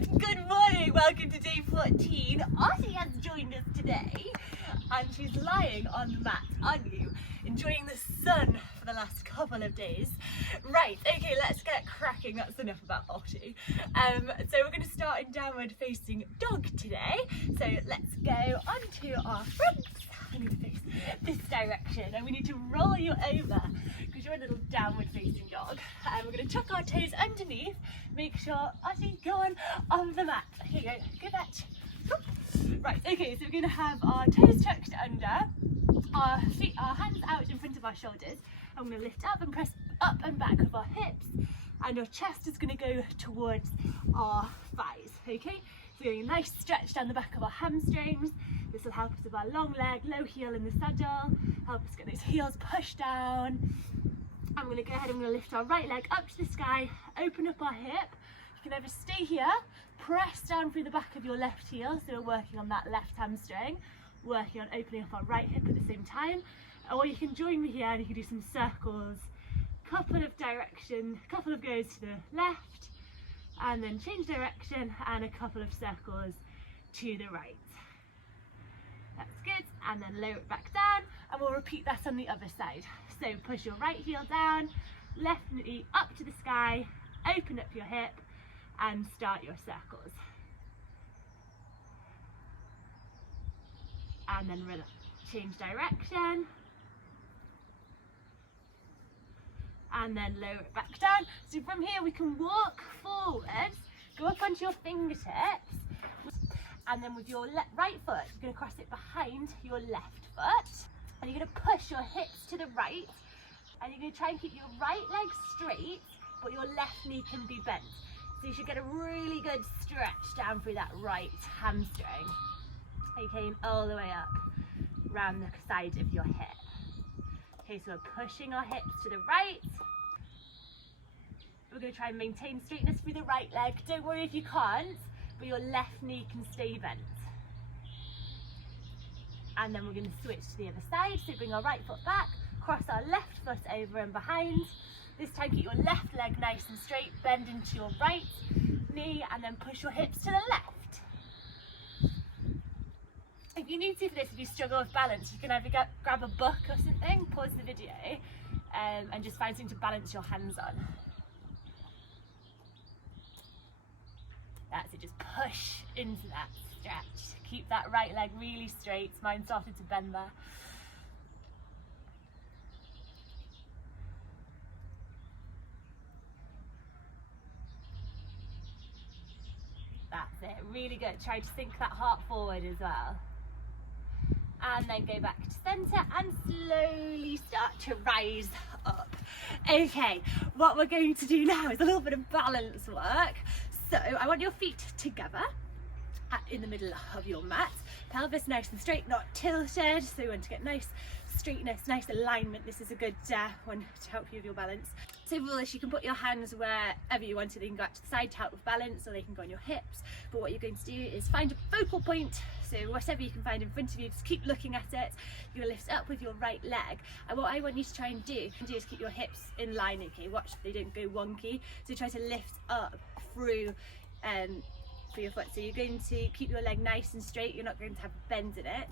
Good morning, welcome to day 14. Artie has joined us today and she's lying on the mat, aren't you? Enjoying the sun for the last couple of days. Right, okay, let's get cracking. That's enough about Artie. So we're going to start in downward facing dog today. So let's go onto our fronts. I need to face this direction and we need to roll you over because you're a little downward facing dog. And we're going to tuck our toes underneath. Make sure, Artie, go on the mat. Here you go, go back. Right, okay, so we're going to have our toes tucked under, our feet, our hands out in front of our shoulders. I'm going to lift up and press up and back with our hips, and our chest is going to go towards our thighs, okay? So getting a nice stretch down the back of our hamstrings. This will help us with our long leg, low heel in the saddle, help us get those heels pushed down. I'm going to go ahead, I'm going to lift our right leg up to the sky, open up our hip. You can either stay here, press down through the back of your left heel, so we're working on that left hamstring, working on opening up our right hip at the same time, or you can join me here and you can do some circles, couple of goes to the left, and then change direction, and a couple of circles to the right. That's good, and then lower it back down, and we'll repeat that on the other side. So push your right heel down, left knee up to the sky, open up your hip, and start your circles. And then relax, change direction, and then lower it back down. So from here we can walk forwards, go up onto your fingertips, and then with your right foot, you're going to cross it behind your left foot, and you're going to push your hips to the right, and you're going to try and keep your right leg straight, but your left knee can be bent. So you should get a really good stretch down through that right hamstring. Okay, and all the way up, round the side of your hip. Okay, so we're pushing our hips to the right. We're going to try and maintain straightness through the right leg. Don't worry if you can't, but your left knee can stay bent. And then we're going to switch to the other side. So bring our right foot back, cross our left foot over and behind. This time keep your left leg nice and straight, bend into your right knee, and then push your hips to the left. If you need to for this, if you struggle with balance, you can either grab a book or something, pause the video, and just find something to balance your hands on. That's it, just push into that stretch. Keep that right leg really straight. Mine started to bend there. That's it, really good. Try to sink that heart forward as well. And then go back to centre and slowly start to rise up. Okay, what we're going to do now is a little bit of balance work. So I want your feet together in the middle of your mat, pelvis nice and straight, not tilted, so you want to get nice straightness, nice alignment. This is a good one to help you with your balance. So with all this, you can put your hands wherever you want to. They can go out to the side to help with balance, or they can go on your hips, but what you're going to do is find a focal point. So whatever you can find in front of you, just keep looking at it. You're going to lift up with your right leg, and what I want you to try and do is keep your hips in line. Okay, watch they don't go wonky, so try to lift up through your foot. So you're going to keep your leg nice and straight, you're not going to have a bend in it.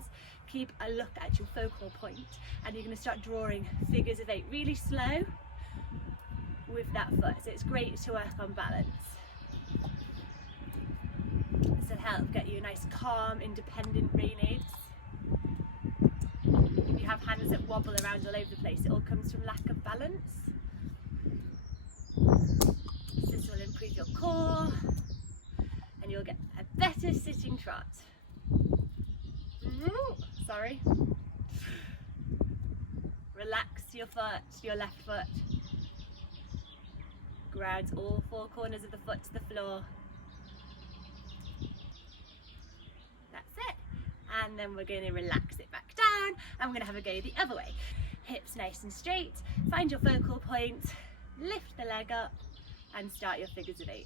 Keep a look at your focal point, and you're going to start drawing figures of 8 really slow with that foot. So it's great to work on balance. This will help get you a nice calm, independent rein. If you have hands that wobble around all over the place, it all comes from lack of balance. This will improve your core, and you'll get a better sitting trot. Sorry. Relax your foot, your left foot. Ground all 4 corners of the foot to the floor. That's it. And then we're going to relax it back down, and we're going to have a go the other way. Hips nice and straight, find your focal point, lift the leg up, and start your figures of 8.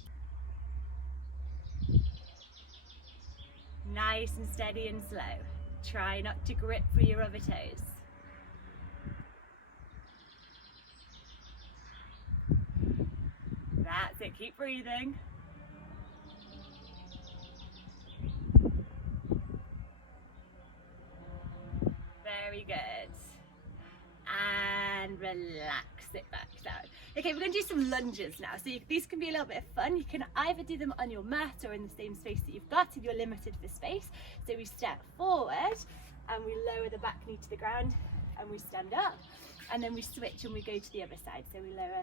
Nice and steady and slow. Try not to grip through your other toes. That's it, keep breathing. Very good. And relax it back down. Okay, we're going to do some lunges now. So these can be a little bit of fun. You can either do them on your mat or in the same space that you've got if you're limited for space. So we step forward and we lower the back knee to the ground and we stand up, and then we switch and we go to the other side. So we lower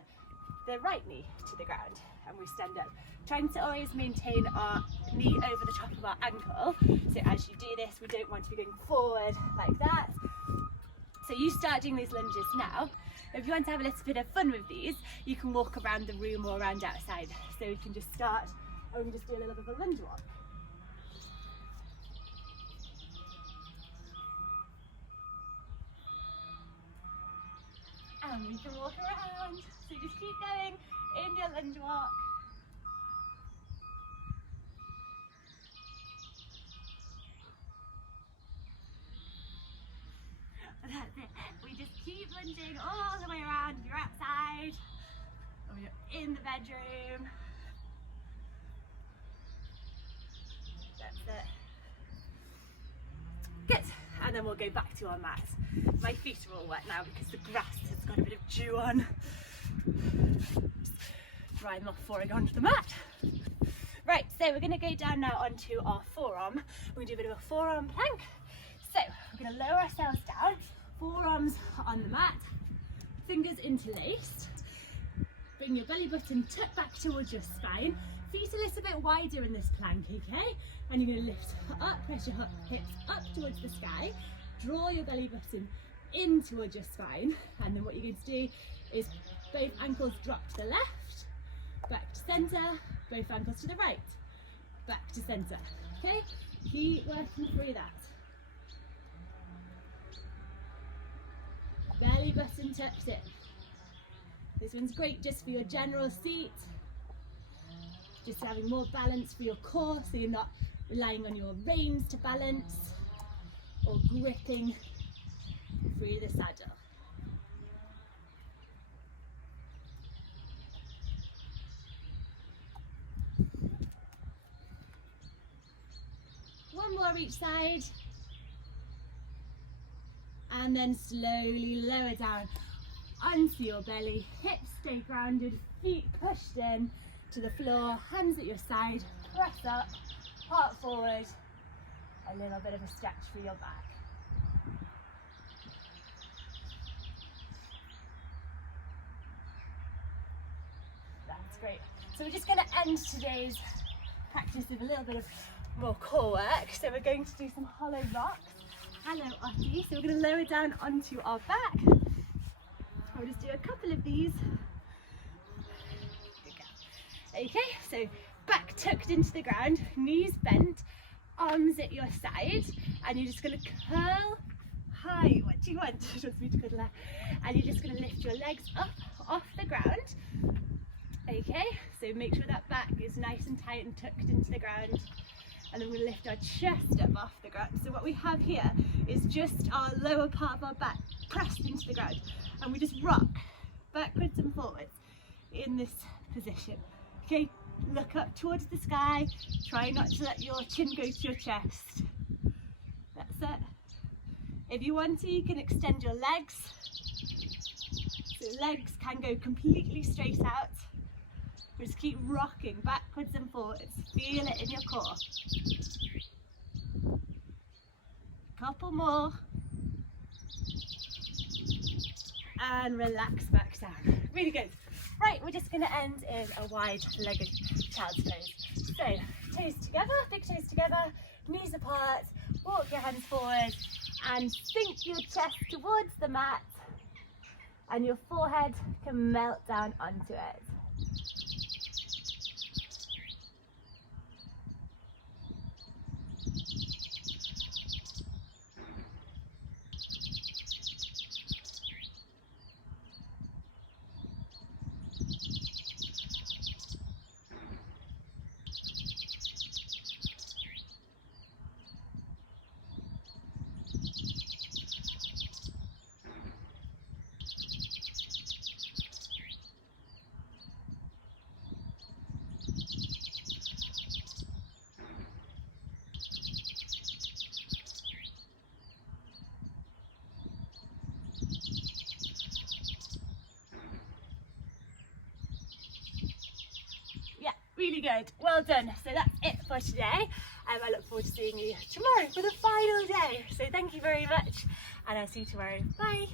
the right knee to the ground and we stand up, trying to always maintain our knee over the top of our ankle. So as you do this, we don't want to be going forward like that. So you start doing these lunges now. If you want to have a little bit of fun with these, you can walk around the room or around outside. So we can just start and we can just do a little bit of a lunge walk. And we can walk around. So just keep going in your lunge walk. That's it. We just keep lunging all the way around. You're outside, or you're in the bedroom. That's it. Good. And then we'll go back to our mat. My feet are all wet now because the grass has got a bit of dew on. Dry them off before I go onto the mat. Right, so we're going to go down now onto our forearm. We're going to do a bit of a forearm plank. So we're going to lower ourselves down, forearms on the mat, fingers interlaced. Bring your belly button tucked back towards your spine, feet a little bit wider in this plank, okay? And you're going to lift up, press your hips up towards the sky, draw your belly button in towards your spine, and then what you're going to do is both ankles drop to the left, back to centre, both ankles to the right, back to centre, okay? Keep working through that. Belly button tucked in. This one's great just for your general seat, just having more balance for your core, so you're not relying on your reins to balance or gripping through the saddle. One more each side. And then slowly lower down onto your belly, hips stay grounded, feet pushed in to the floor, hands at your side, press up, heart forward, a little bit of a stretch for your back. That's great. So we're just going to end today's practice with a little bit of more core work. So we're going to do some hollow rocks. Hello Ottie. So we're going to lower down onto our back. I'll just do a couple of these. Okay, so back tucked into the ground, knees bent, arms at your side, and you're just going to curl high. What do you want? She wants me to cuddle her. And you're just going to lift your legs up off the ground. Okay, so make sure that back is nice and tight and tucked into the ground. And then we're going to lift our chest up off the ground. So what we have here is just our lower part of our back pressed into the ground. And we just rock backwards and forwards in this position. Okay, look up towards the sky. Try not to let your chin go to your chest. That's it. If you want to, you can extend your legs. So legs can go completely straight out. Just keep rocking backwards and forwards. Feel it in your core. Couple more. And relax back down. Really good. Right, we're just going to end in a wide-legged child's pose. So, toes together, big toes together, knees apart, walk your hands forward, and sink your chest towards the mat, and your forehead can melt down onto it. Really good. Well done. So that's it for today. I look forward to seeing you tomorrow for the final day. So thank you very much, and I'll see you tomorrow. Bye.